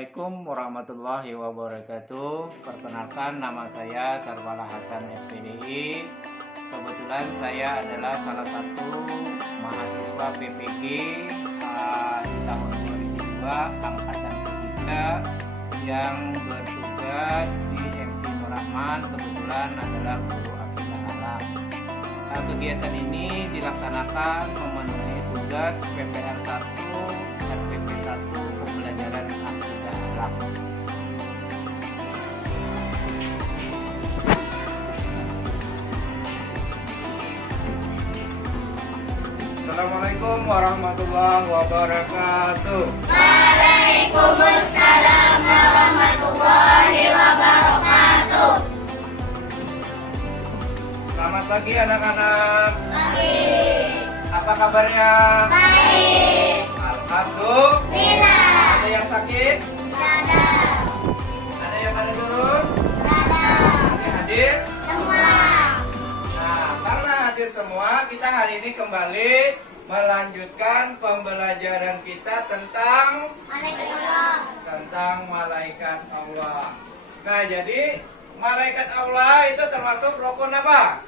Assalamualaikum warahmatullahi wabarakatuh. Perkenalkan, nama saya Sarwala Hasan SPDI. Kebetulan saya adalah salah satu mahasiswa PPG di tahun 2002 angkatan ketiga yang bertugas di MP Nur Rahman. Kebetulan adalah guru akidah alam. Kegiatan ini dilaksanakan memenuhi tugas PPR 1 RPP 1 pembelajaran akidah alam. Assalamualaikum warahmatullahi wabarakatuh. Waalaikumsalam warahmatullahi wabarakatuh. Selamat pagi anak-anak. Pagi. Apa kabarnya? Baik. Alhamdulillah. Ada yang sakit? Ada. Ada yang ada turun? Ada. Ada hadir? Semua. Nah, karena hadir semua, kita hari ini kembali melanjutkan pembelajaran kita tentang malaikat Allah. Nah, jadi malaikat Allah itu termasuk rukun apa?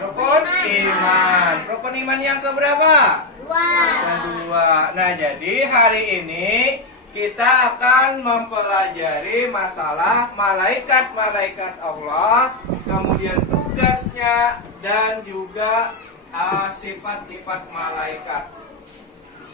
Rukun iman. Rukun iman yang keberapa? Kedua. Nah, jadi hari ini kita akan mempelajari masalah malaikat-malaikat Allah, kemudian tugasnya dan juga sifat-sifat malaikat.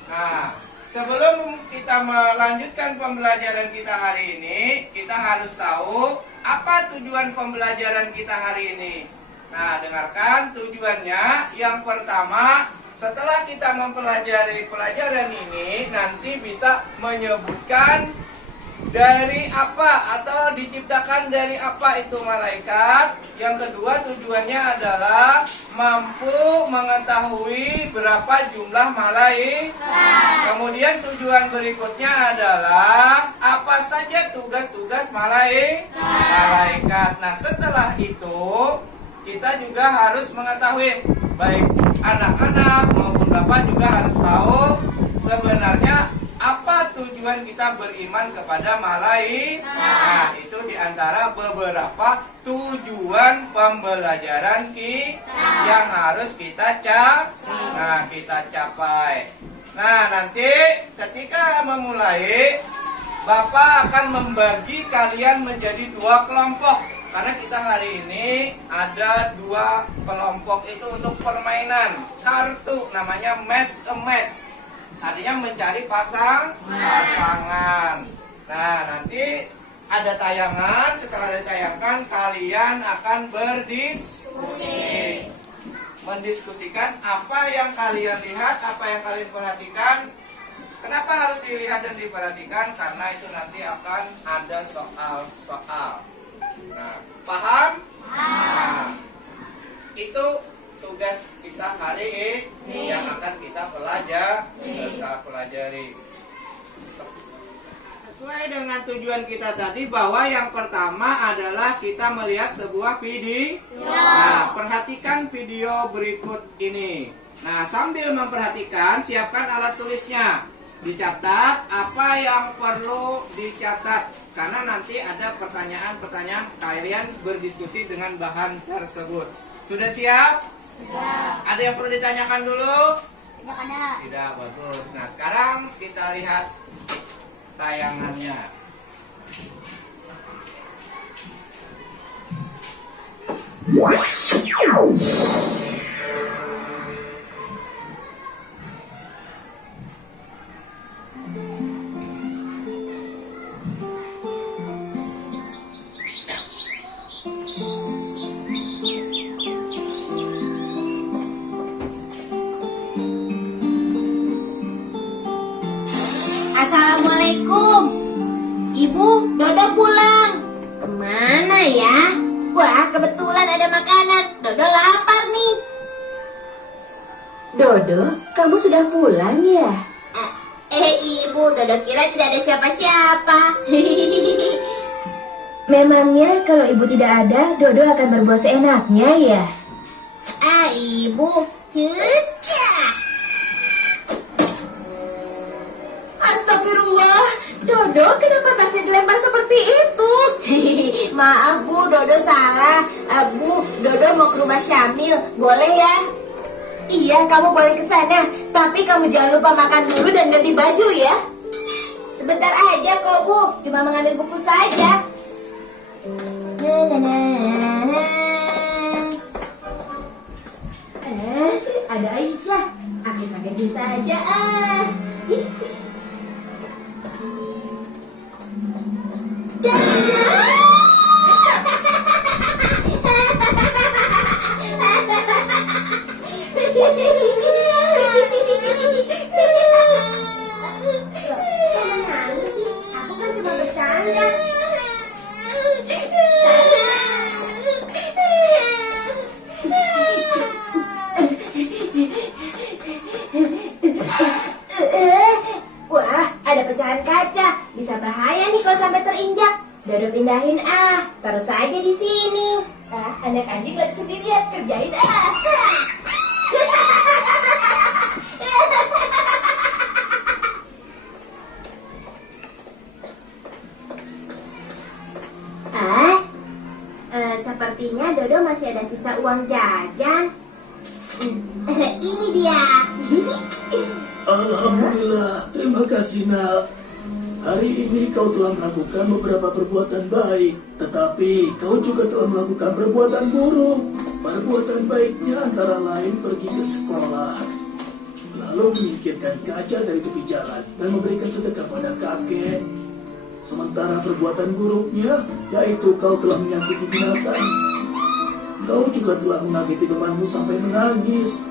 Nah, sebelum kita melanjutkan pembelajaran kita hari ini, kita harus tahu apa tujuan pembelajaran kita hari ini. Nah, dengarkan tujuannya. Yang pertama, setelah kita mempelajari pelajaran ini, nanti bisa menyebutkan dari apa atau diciptakan dari apa itu malaikat. Yang kedua, tujuannya adalah mampu mengetahui berapa jumlah malaikat. Kemudian tujuan berikutnya adalah apa saja tugas-tugas malaikat. Nah, setelah itu kita juga harus mengetahui, baik anak-anak maupun bapak juga harus tahu sebenarnya apa tujuan kita beriman kepada malaikat. Nah, itu diantara beberapa tujuan pembelajaran kita yang harus kita capai. Nah, nanti ketika memulai, bapak akan membagi kalian menjadi dua kelompok. Karena kita hari ini ada dua kelompok itu untuk permainan kartu, namanya match a match. Artinya mencari pasangan. Nah, nanti ada tayangan. Setelah ditayangkan, kalian akan berdiskusi, mendiskusikan apa yang kalian lihat, apa yang kalian perhatikan. Kenapa harus dilihat dan diperhatikan? Karena itu nanti akan ada soal-soal. Nah, paham? Nah, itu tugas kita hari ini yang akan kita pelajari. Sesuai dengan tujuan kita tadi, bahwa yang pertama adalah kita melihat sebuah video. Nah, perhatikan video berikut ini. Nah, sambil memperhatikan, siapkan alat tulisnya. Dicatat apa yang perlu dicatat. Karena nanti ada pertanyaan-pertanyaan, kalian berdiskusi dengan bahan tersebut. Sudah siap? Sudah. Ada yang perlu ditanyakan dulu? Tidak ada. Tidak, bagus. Nah, sekarang kita lihat tayangannya. Assalamualaikum. Ibu, Dodo pulang. Kemana ya? Wah, kebetulan ada makanan. Dodo lapar nih. Dodo, kamu sudah pulang ya? Ibu, Dodo kira tidak ada siapa-siapa. Memangnya kalau ibu tidak ada, Dodo akan berbuat seenaknya ya? Ibu. Hecah. Astagfirullah. Dodo, kenapa tasnya dilempar seperti itu? Maaf Bu, Dodo salah. Bu, Dodo mau ke rumah Syamil, boleh ya? Iya, kamu boleh ke sana, tapi kamu jangan lupa makan dulu dan ganti baju ya. Sebentar aja kok Bu, cuma mengambil buku saja. Ada Aisyah. Aku kagetin saja Aku kan cuma bercanda. Wah, ada pecahan kaca. Bisa bahaya nih kalau sampai terinjak. Dodo pindahin taruh saja di sini. Anak anjing lagi sendirian, kerjain Sepertinya Dodo masih ada sisa uang jajan. Ini dia. Alhamdulillah, terima kasih nak. Hari ini kau telah melakukan beberapa perbuatan baik, tetapi kau juga telah melakukan perbuatan buruk. Perbuatan baiknya antara lain pergi ke sekolah, lalu menyingkirkan kaca dari tepi jalan dan memberikan sedekah pada kakek. Sementara perbuatan buruknya, yaitu kau telah menyakiti binatang. Kau juga telah menyakiti temanmu sampai menangis.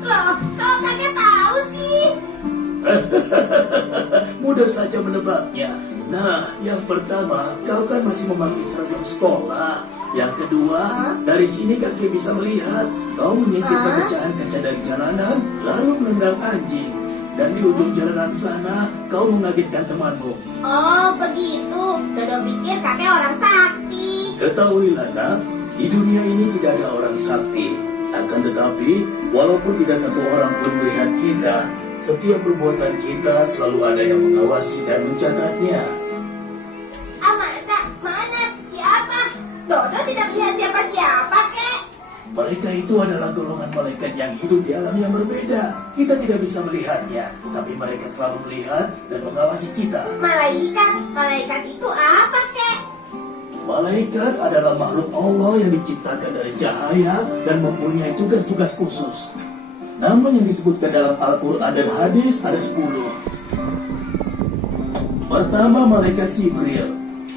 Loh, kok kakek tahu sih? Mudah saja menebaknya. Nah, yang pertama, kau kan masih memakai seragam sekolah. Yang kedua, dari sini kakek bisa melihat kau menyingkirkan pecahan kaca dari jalanan, lalu menendang anjing. Dan di ujung jalanan sana, kau mengagetkan temanmu. Oh, begitu. Dodo pikir kakek orang sakti. Ketahuilah nak, di dunia ini tidak ada orang sakti. Akan tetapi, walaupun tidak satu orang pun melihat kita, setiap perbuatan kita selalu ada yang mengawasi dan mencatatnya. Masa? Mana? Siapa? Dodo tidak melihat siapa-siapa, kek. Mereka itu adalah golongan malaikat yang hidup di alam yang berbeda. Kita tidak bisa melihatnya, tapi mereka selalu melihat dan mengawasi kita. Malaikat? Malaikat itu apa, kek? Malaikat adalah makhluk Allah yang diciptakan dari cahaya dan mempunyai tugas-tugas khusus. Namun yang disebutkan dalam Al-Quran dan hadis ada 10. Pertama, malaikat Jibril.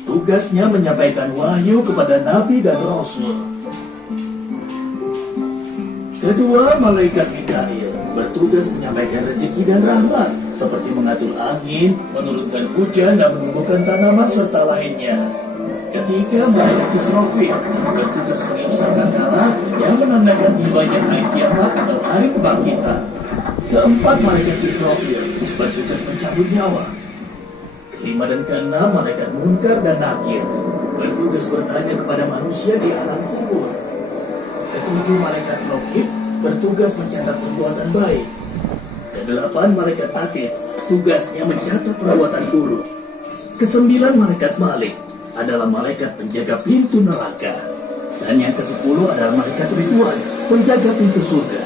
Tugasnya menyampaikan wahyu kepada Nabi dan Rasul. Kedua, malaikat Mikail bertugas menyampaikan rezeki dan rahmat, seperti mengatur angin, menurunkan hujan, dan menumbuhkan tanaman serta lainnya. Ketiga, malaikat Israfil bertugas meniup sangkakala yang menandakan tibanya hari kiamat atau hari kebangkitan. Keempat, malaikat Israfil bertugas mencabut nyawa. Kelima dan keenam, malaikat Munkar dan Nakir bertugas bertanya kepada manusia di alam kubur. Ketujuh, malaikat Raqib bertugas mencatat perbuatan baik. Kedelapan, malaikat Atid tugasnya mencatat perbuatan buruk. Kesembilan, malaikat Malik adalah malaikat penjaga pintu neraka. Dan yang ke-10 adalah malaikat Ridwan, penjaga pintu surga.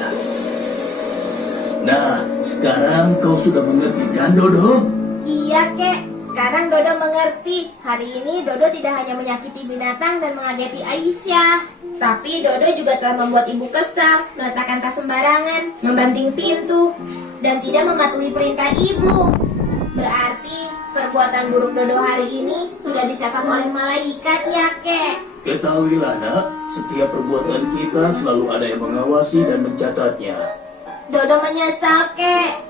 Nah, sekarang kau sudah mengerti kan, Dodo? Iya, kek. Sekarang Dodo mengerti. Hari ini Dodo tidak hanya menyakiti binatang dan mengageti Aisyah, tapi Dodo juga telah membuat ibu kesal, meletakkan tas sembarangan, membanting pintu, dan tidak mematuhi perintah ibu. Berarti perbuatan buruk Dodo hari ini sudah dicatat oleh malaikat ya, kek. Ketahuilah nak, setiap perbuatan kita selalu ada yang mengawasi dan mencatatnya. Dodo menyesal, kek.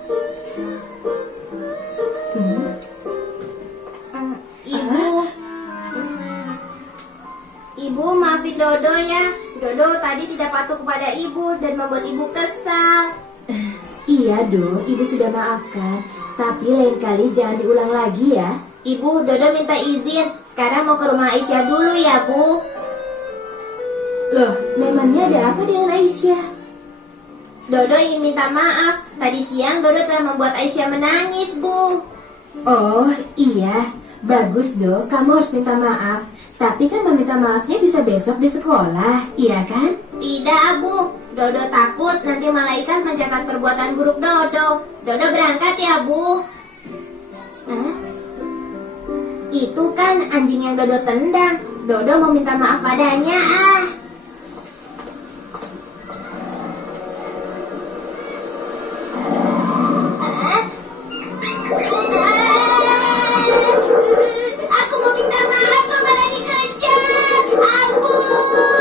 Ibu, maafin Dodo ya. Dodo tadi tidak patuh kepada ibu dan membuat ibu kesal. Iya, Do, Ibu sudah maafkan. Tapi lain kali jangan diulang lagi ya. Ibu, Dodo minta izin. Sekarang mau ke rumah Aisyah dulu ya, Bu. Loh, memangnya ada apa dengan Aisyah? Dodo ingin minta maaf. Tadi siang Dodo telah membuat Aisyah menangis, Bu. Oh iya, bagus Do, kamu harus minta maaf. Tapi kan meminta maafnya bisa besok di sekolah, iya kan? Tidak, Bu. Dodo takut nanti malaikat mencatat perbuatan buruk Dodo. Dodo berangkat ya, Bu. Hah? Itu kan anjing yang Dodo tendang. Dodo mau minta maaf padanya ah. Aku mau minta maaf, Mama lagi kejar. Ampun, tolong.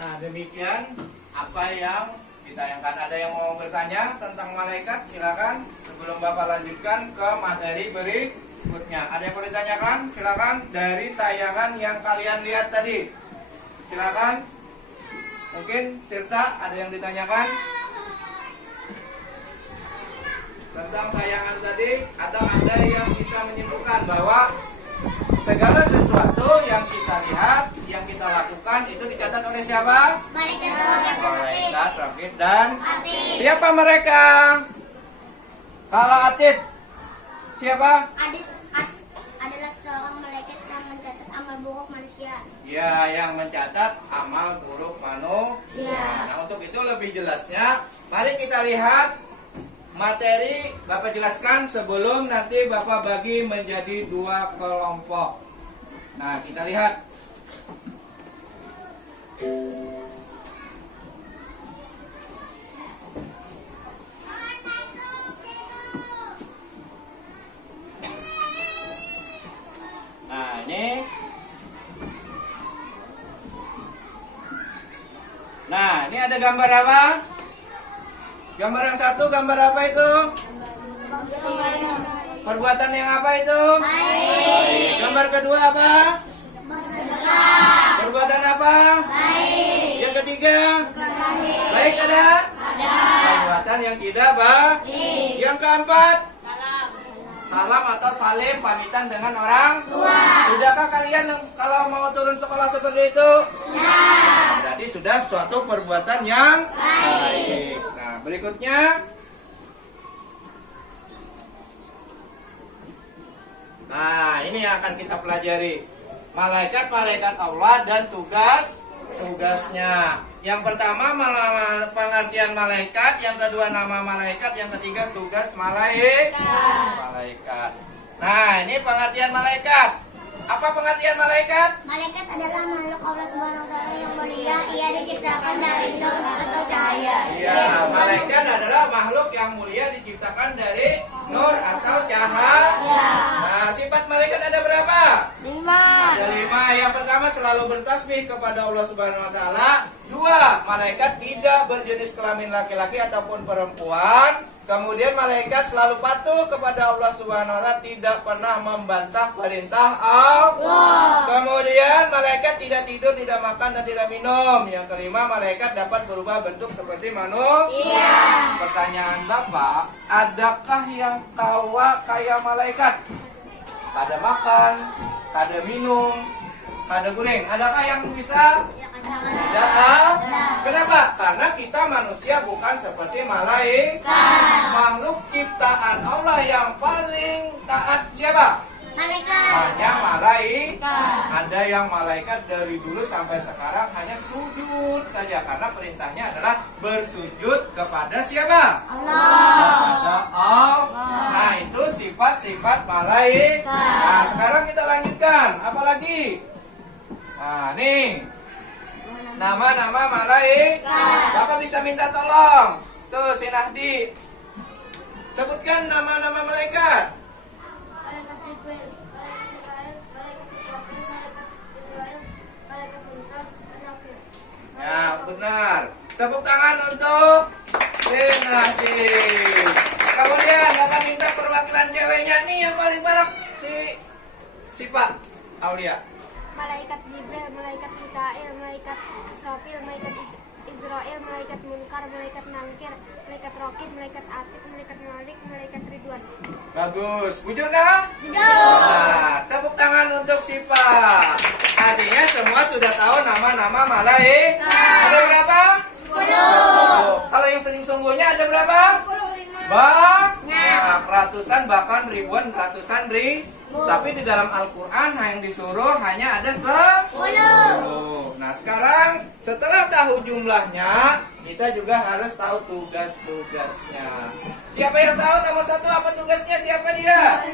Nah, demikian apa yang ditayangkan. Ada yang mau bertanya tentang malaikat? Silakan. Sebelum Bapak lanjutkan ke materi berikutnya. Ada yang mau ditanyakan? Silakan dari tayangan yang kalian lihat tadi. Silakan. Mungkin Tirta ada yang ditanyakan tentang tayangan tadi, atau ada yang bisa menyimpulkan bahwa segala sesuatu yang kita lihat, yang kita lakukan itu dicatat oleh siapa? Malaikat, rakit, dan siapa mereka? Kalau Atid, siapa? Adalah seorang malaikat yang mencatat amal buruk manusia. Ya, yang mencatat amal buruk manusia. Nah, untuk itu lebih jelasnya, mari kita lihat materi. Bapak jelaskan sebelum nanti Bapak bagi menjadi 2 kelompok. Nah, kita lihat. Nah, ini. Nah, ini ada gambar apa? Gambar yang satu, gambar apa itu? Perbuatan yang apa itu? Baik. Gambar kedua apa? Perbuatan apa? Baik. Yang ketiga? Baik ada? Ada. Perbuatan yang tidak baik. Yang keempat? Salam atau salim, pamitan dengan orang tua. Sudahkah kalian kalau mau turun sekolah seperti itu? Sudah. Berarti sudah suatu perbuatan yang baik. Nah, berikutnya. Nah, ini yang akan kita pelajari. Malaikat-malaikat Allah dan tugasnya. Yang pertama pengertian malaikat, yang kedua nama malaikat, yang ketiga tugas malaikat. Nah, ini pengertian malaikat. Apa pengertian malaikat? Malaikat adalah makhluk Allah Subhanahu wa taala yang mulia. Ia diciptakan dari nur atau cahaya. Iya, malaikat adalah makhluk yang mulia diciptakan dari nur atau cahaya. Nah, sifat malaikat ada berapa? 5. Ada 5. Yang pertama selalu bertasbih kepada Allah Subhanahu wa taala. 2. Malaikat tidak berjenis kelamin laki-laki ataupun perempuan. Kemudian malaikat selalu patuh kepada Allah Subhanahu wa taala, tidak pernah membantah perintah Allah. Kemudian malaikat tidak tidur, tidak makan dan tidak minum. Yang kelima, malaikat dapat berubah bentuk seperti manusia. Pertanyaan Bapak, adakah yang kayak malaikat? Kada makan, kada minum, kada guring. Adakah yang bisa? Tidak. Kenapa? Karena kita manusia bukan seperti malaikat. Makhluk ciptaan Allah yang paling taat siapa? Malaikat. Hanya malaikat. Ada yang malaikat dari dulu sampai sekarang hanya sujud saja, karena perintahnya adalah bersujud kepada siapa? Kepada Allah. Nah, itu sifat-sifat malaikat. Nah, sekarang kita lanjutkan. Apa lagi? Nah, nih. Nama-nama malaikat. Bapak bisa minta tolong. Tuh, si Nahdi. Sebutkan nama-nama malaikat. Malaikat Jibril, malaikat Mikail, malaikat Israfil, malaikat Israel, malaikat Munkar, Anakil. Ya, benar. Tepuk tangan untuk si Nahdi. Kemudian Bapak minta perwakilan ceweknya nih yang paling parah, si Pak Aulia. Malaikat Jibril, malaikat Mikail, malaikat Israfil, malaikat Israel, malaikat Munkar, malaikat Nangkir, malaikat Rokib, malaikat Atik, malaikat Malik, malaikat Ridwan. Bagus. Bujur kah? Nah, tepuk tangan untuk Sipa. Artinya semua sudah tahu nama-nama malaikat. Ada berapa? 10. Kalau yang sungguhnya ada berapa? Banyak. Ratusan, bahkan ribuan, ratusan Tapi di dalam Al-Quran yang disuruh hanya ada 10. Nah sekarang setelah tahu jumlahnya, kita juga harus tahu tugas-tugasnya. Siapa yang tahu nomor 1 apa tugasnya? Siapa dia?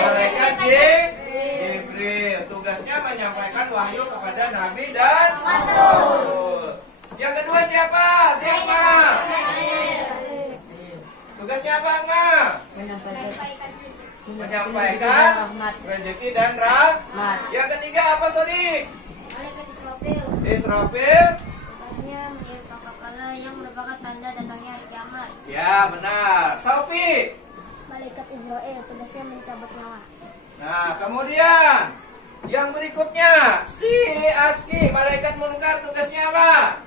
Malaikat Jibril. Tugasnya menyampaikan wahyu kepada Nabi dan Rasul. Yang kedua siapa? Tugasnya apa enggak? Menyampaikan rezeki dan rahmat. Yang ketiga apa, Sodik? Malaikat Israfil. Israfil. Tugasnya menjadi sangkakala yang merupakan tanda datangnya hari kiamat. Ya benar. Sofi. Malaikat Israel, tugasnya mencabut nyawa. Nah kemudian yang berikutnya si Aski, malaikat Munkar, tugasnya apa?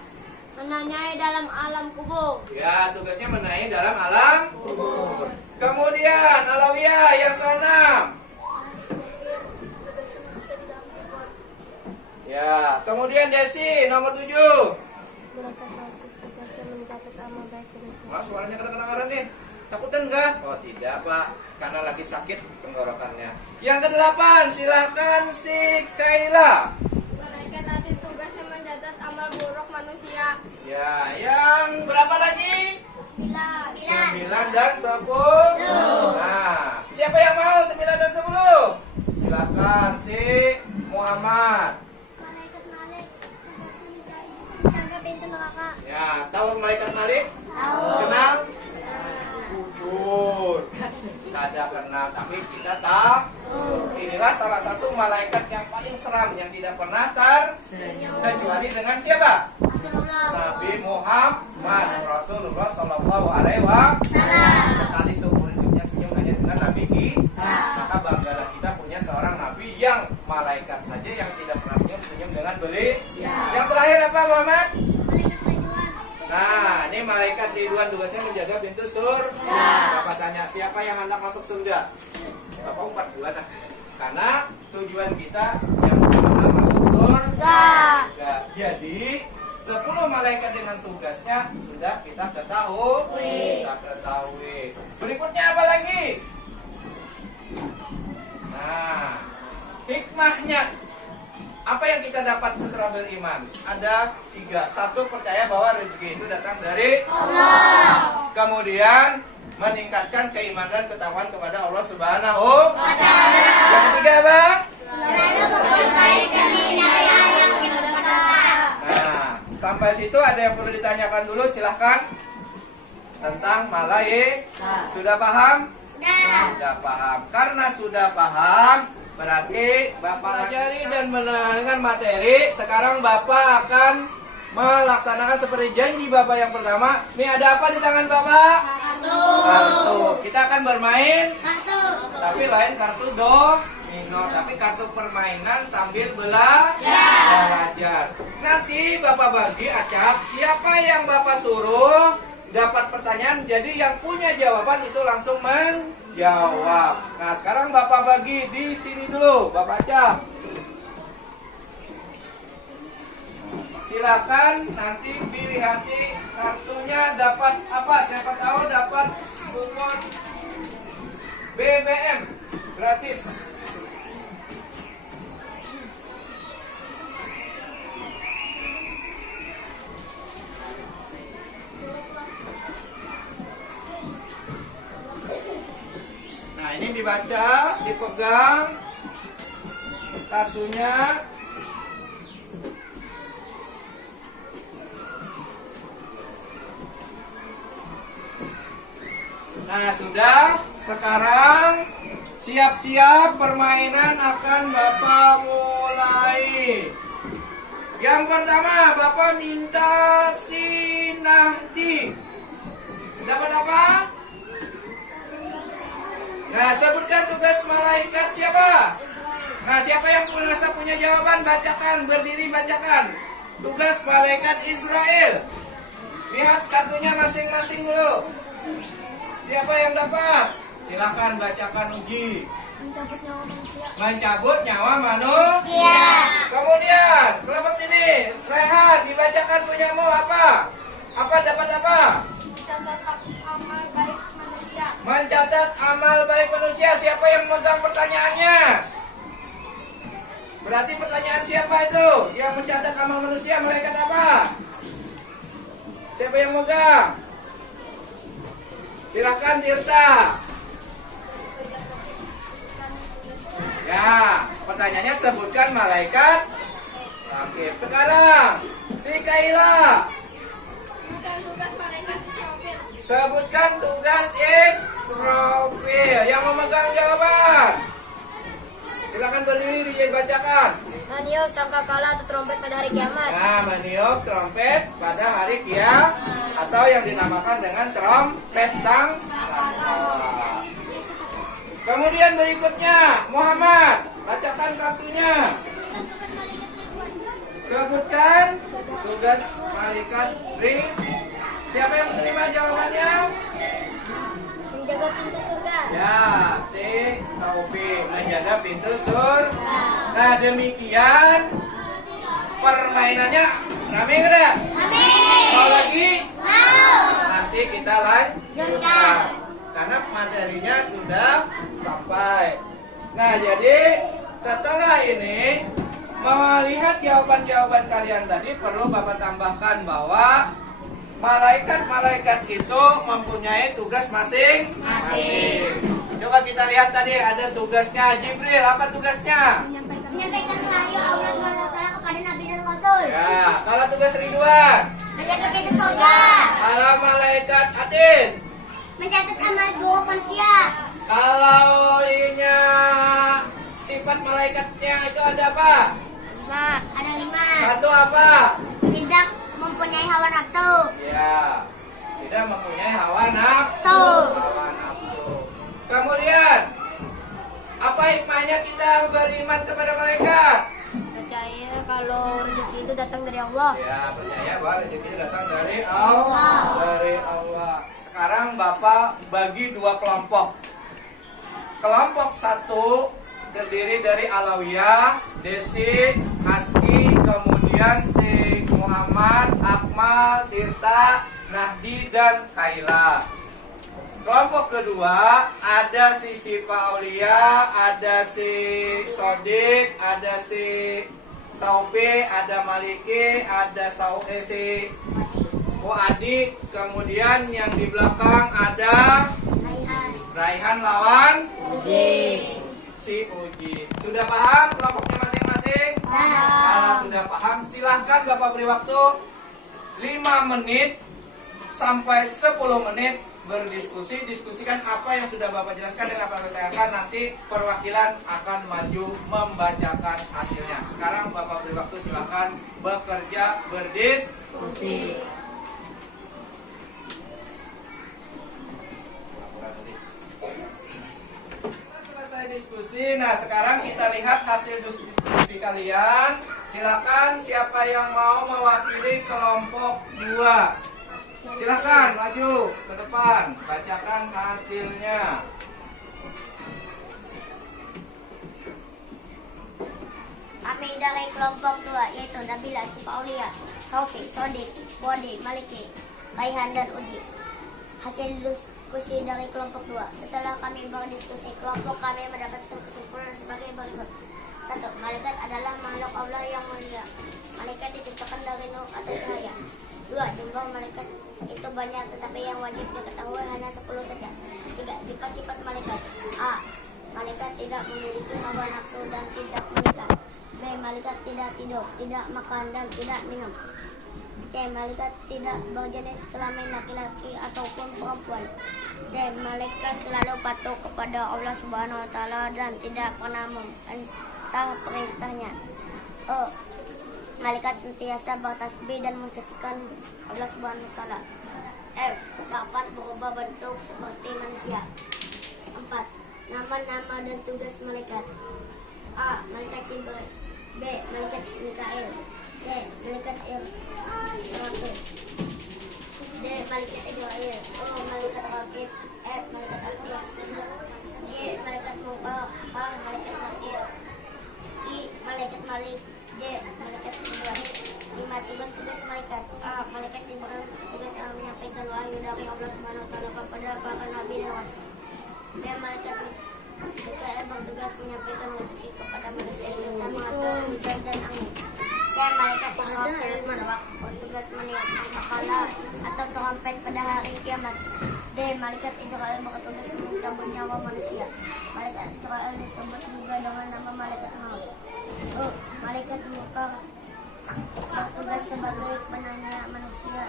Menanyai dalam alam kubur. Ya tugasnya menanyai dalam alam kubur. Kemudian Alawiyah yang ke-6. Ya, kemudian Desi nomor 7. Malaikat Rokib, tugasnya mencatat amal baik manusia. Mas, suaranya kedengaran nih. Takutan enggak? Oh tidak Pak, karena lagi sakit tenggorokannya. Yang ke-8, silahkan si Kaila. Malaikat Atik, tugasnya mencatat amal buruk manusia. Ya, yang berapa lagi? 9. 9 dan 10. Nah, siapa yang mau 9 dan 10? Silahkan si Muhammad. Malaikat Malik, tugasnya menjaga pintu neraka. Ya, tahu malaikat Malik? Tahu. Kenal? Jujur. Tidak kenal, tapi kita tahu. Inilah salah satu malaikat yang paling seram yang tidak pernah kecuali dengan siapa? Nabi Muhammad Rasulullah Shallallahu Alaihi Wasallam. Sekali seumur hidupnya senyum hanya dengan Nabi kita. Maka banggalah kita punya seorang Nabi yang malaikat saja yang tidak pernah senyum dengan beliau. Yang terakhir apa Muhammad? Malaikat Ridwan. Nah, ini malaikat Ridwan tugasnya menjaga pintu surga. Bapak tanya siapa yang hendak masuk surga? Bapak 4 bulan. Karena tujuan kita yang pertama masuk surga. Jadi 10 malaikat dengan tugasnya sudah kita ketahui. Berikutnya apa lagi? Nah, hikmahnya apa yang kita dapat setelah beriman? Ada 3. 1, percaya bahwa rezeki itu datang dari Allah. Kemudian meningkatkan keimanan dan ketakwaan kepada Allah Subhanahu wa Ta'ala. Yang ketiga apa? Selalu berbuat baik dan menghindari hal yang berdosa. Nah, sampai situ ada yang perlu ditanyakan dulu, silahkan. Tentang malaikat. Sudah paham? Sudah paham. Karena sudah paham, berarti Bapak pelajari dan mendengarkan materi. Sekarang Bapak akan melaksanakan seperti janji Bapak yang pertama. Ini ada apa di tangan Bapak? Kartu. Kita akan bermain. Tapi lain kartu domino, tapi kartu permainan sambil belajar. Nanti Bapak bagi acak. Siapa yang Bapak suruh dapat pertanyaan, jadi yang punya jawaban itu langsung menjawab. Nah, sekarang Bapak bagi di sini dulu, Bapak acak. Silakan nanti pilih hati kartunya dapat apa? Siapa tahu dapat kupon BBM gratis. Nah, ini dibaca, dipegang kartunya. Nah, sudah. Sekarang siap-siap permainan akan Bapak mulai. Yang pertama, Bapak minta si Nahdi. Dapat apa? Nah, sebutkan tugas malaikat siapa? Nah, siapa yang merasa punya jawaban? Bacakan, berdiri bacakan. Tugas malaikat Israel. Lihat kartunya masing-masing dulu. Siapa yang dapat? Silakan bacakan uji. Mencabut nyawa manusia. Mencabut nyawa manusia. Kemudian, kelompok sini, Rehan, dibacakan punyamu apa? Apa dapat apa? Mencatat amal baik manusia. Mencatat amal baik manusia. Siapa yang memegang pertanyaannya? Berarti pertanyaan siapa itu? Yang mencatat amal manusia, malaikat apa? Siapa yang memegang? Silakan Tirta. Ya, pertanyaannya sebutkan malaikat rakib. Sekarang, si Kaila. Sebutkan tugas Israfil. Yang memegang jawaban. Silakan berdiri dibacakan. Meniup sangkakala atau trompet pada hari kiamat. Nah, meniup trompet pada hari kiamat atau yang dinamakan dengan trompet sang sangkakala. Kemudian berikutnya, Muhammad, bacakan kartunya. Sebutkan tugas malaikat ring. Siapa yang menerima jawabannya? Menjaga pintu surga. Ya, si Saufi menjaga pintu surga. Nah, demikian permainannya. Rame enggak? Mau lagi? Nanti kita lanjutkan. Karena materinya sudah sampai. Nah, jadi setelah ini melihat jawaban-jawaban kalian tadi, perlu Bapak tambahkan bahwa malaikat-malaikat itu mempunyai tugas masing-masing. Coba kita lihat tadi ada tugasnya Jibril. Apa tugasnya? Menyampaikan wahyu Allah SWT kepada Nabi dan Rasul. Ya, kalau tugas Ridwan. Menjaga pintu surga. Kalau malaikat Atin. Mencatat amal buruk manusia. Kalau ininya sifat malaikatnya itu ada apa? Ada 5. Satu apa? Tidak mempunyai hawa nafsu. Ya, tidak mempunyai hawa nafsu. Hawa nafsu. Kemudian, apa hikmahnya kita beriman kepada malaikat? Percaya kalau rezeki itu datang dari Allah. Ya, percaya bahwa rezeki itu datang dari Allah. Dari Allah. Sekarang Bapak bagi 2 kelompok. Kelompok 1 terdiri dari Alawiyah, Desi, Aski, kemudian si Muhammad, Akmal, Tirta, Nahdi, dan Kaila. Kelompok kedua ada si Sipa Aulia, ada si Sodik, ada si Saupi, ada Maliki, ada si Adi, kemudian yang di belakang ada Raihan lawan si Uji. Sudah paham kelompoknya masing-masing? Kalau sudah paham, silahkan Bapak beri waktu 5 menit sampai 10 menit berdiskusi. Diskusikan apa yang sudah Bapak jelaskan dan apa yang ditanyakan. Nanti perwakilan akan maju membacakan hasilnya. Sekarang Bapak beri waktu, silahkan bekerja berdiskusi. Selesai diskusi. Nah, sekarang kita lihat hasil diskusi kalian. Silakan siapa yang mau mewakili kelompok 2. Silakan maju ke depan, bacakan hasilnya. Kami dari kelompok 2 yaitu Nabila, Sifaulia, Sofi, Sodik, Bodi, Maliki, Raihan, dan Uji. Hasil diskusi dari kelompok 2. Setelah kami berdiskusi, kelompok kami mendapatkan kesimpulan sebagai berikut. 1. Malaikat adalah makhluk Allah yang mulia. Malaikat diciptakan dari nur atau cahaya. 2. Jumlah malaikat itu banyak, tetapi yang wajib diketahui hanya 10 saja. 3. Sifat-sifat malaikat. A. Malaikat tidak memiliki hawa nafsu dan tidak menikah. B. Malaikat tidak tidur, tidak makan, dan tidak minum. C. Malaikat tidak berjenis kelamin laki-laki ataupun perempuan. D. Malaikat selalu patuh kepada Allah Subhanahu wa Ta'ala dan tidak pernah membantah perintahnya. E. Malaikat senantiasa bertasbih dan mensucikan Allah Subhanahu wa Ta'ala. F. Dapat berubah bentuk seperti manusia. 4. Nama-nama dan tugas malaikat. A. Malaikat Jibril. B. Malaikat Mikail. C. C. Malaikat Israfil. D. Malaikat Israel. O. Malaikat Rakib. F. Malaikat Afiq. G. Malaikat Mungkar. H. Malaikat Nakir. I. Malaikat Malik. J. Malaikat Ibrahim. 5. Tugas-tugas malaikat. A. Malaikat Ibrahim tugas yang menyampaikan wahyu dari Allah Subhanahu wa taala kepada para nabi dan rasul. B. Malaikat Mikael bertugas menyampaikan rezeki kepada manusia serta mengatur hujan dan angin. C. Malaikat Israfil bertugas meniupkan makala atau trompet pada hari kiamat. D. Malaikat Israel bertugas mencabut nyawa manusia. Malaikat Israel disebut juga dengan nama malaikat maut. E. Malaikat Mungkar bertugas sebagai penanya manusia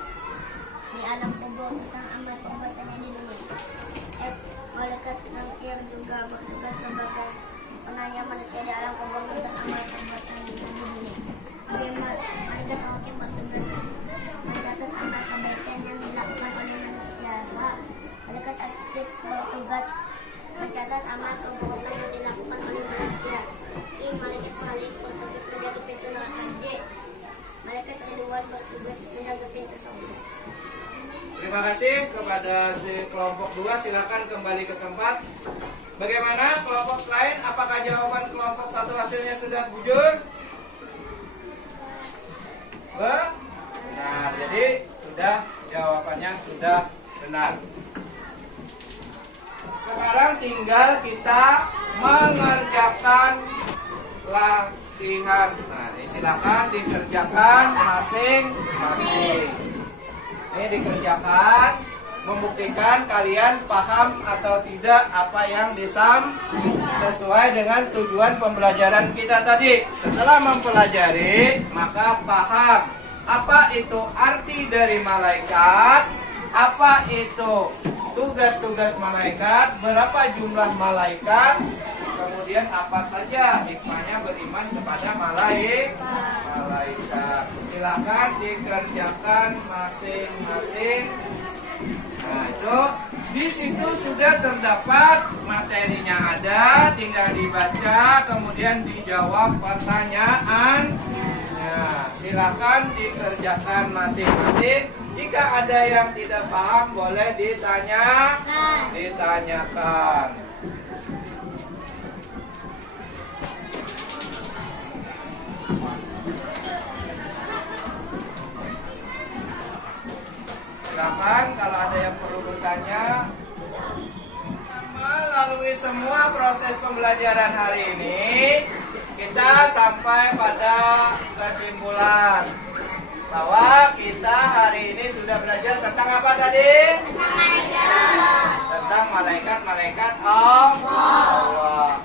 di alam kubur tentang amal perbuatannya di dunia. F. Malaikat Nakir juga bertugas sebagai penanya manusia di alam kubur tentang amal perbuatan di dunia. G. Malaikat Rakib bertugas mencatat amal kebaikan yang dilakukan oleh manusia. H. Malaikat Atid bertugas mencatat amal keburukan yang dilakukan oleh manusia. I. Malaikat Malik bertugas menjaga pintu neraka. J. Malaikat Ridwan bertugas menjaga pintu surga. Terima kasih kepada si kelompok 2. Silakan kembali ke tempat. Bagaimana kelompok lain? Apakah jawaban kelompok 1 hasilnya sudah bujur? Benar. Jadi sudah, jawabannya sudah benar. Sekarang tinggal kita mengerjakan latihan. Nah, ini silakan dikerjakan masing-masing. Ini dikerjakan, membuktikan kalian paham atau tidak apa yang sesuai dengan tujuan pembelajaran kita tadi. Setelah mempelajari, maka paham apa itu arti dari malaikat, apa itu tugas-tugas malaikat, berapa jumlah malaikat, kemudian apa saja hikmahnya beriman kepada malaikat. Silakan dikerjakan masing-masing. Nah, itu di situ sudah terdapat materinya ada, tinggal dibaca, kemudian dijawab pertanyaan. Nah, silakan dikerjakan masing-masing. Jika ada yang tidak paham, boleh ditanyakan. Silakan kalau ada yang perlu bertanya. Melalui semua proses pembelajaran hari ini, kita sampai pada kesimpulan bahwa kita hari ini sudah belajar tentang apa tadi? Tentang malaikat Allah.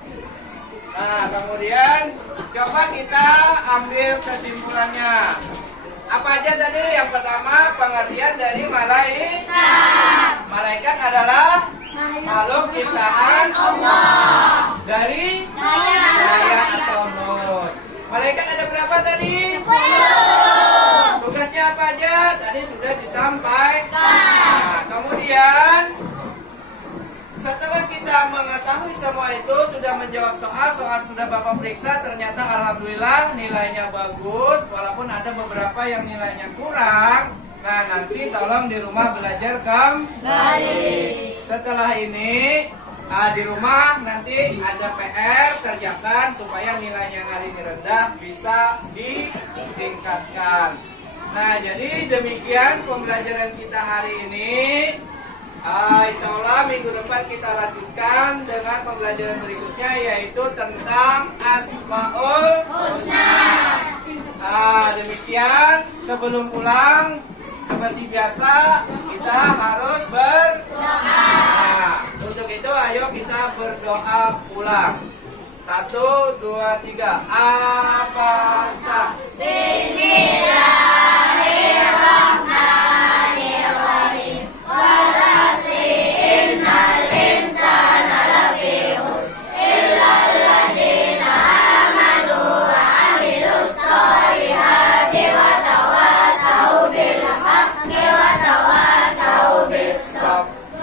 Nah, kemudian coba kita ambil kesimpulannya. Apa aja tadi? Yang pertama, pengertian dari malaikat. Malaikat adalah makhluk ciptaan Allah dari daya atau nur. Malaikat ada berapa tadi? 10. Tugasnya apa aja? Tadi sudah disampaikan. Nah, kemudian setelah kita mengetahui semua itu, sudah menjawab soal sudah Bapak periksa, ternyata alhamdulillah nilainya bagus, walaupun ada beberapa yang nilainya kurang. Nah, nanti tolong di rumah belajar kembali. Setelah ini di rumah nanti ada PR, kerjakan supaya nilai yang hari ini rendah bisa ditingkatkan. Nah, jadi demikian pembelajaran kita hari ini. Insya Allah minggu depan kita lanjutkan dengan pembelajaran berikutnya, yaitu tentang Asmaul Husna. Demikian, sebelum pulang seperti biasa kita harus berdoa. Untuk itu ayo kita berdoa pulang. 1, 2, 3. Al-Fatihah. Bismillahirrahmanirrahim.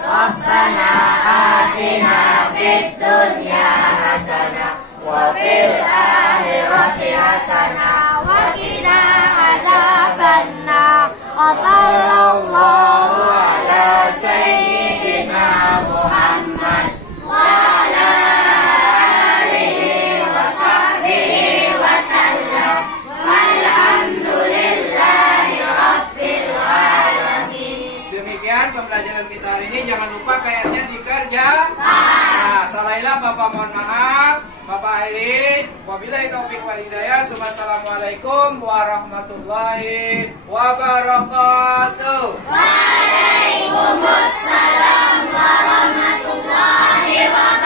Rabbana atina fid dunya hasanah wa fil akhirati akhirati hasanah wa qina adzabannar. Sallallahu ala sayyidina Muhammad wa ala alihi wa sahbihi wa sallam. Walhamdulillahi rabbil alamin. Demikian pembelajaran kita hari ini. Jangan lupa PR-nya dikerjakan. Nah, salah hilang Bapak mohon maaf. Bapak akhiri. Wabillahi taufik wal hidayah. Wassalamualaikum warahmatullahi wabarakatuh. Waalaikumsalam.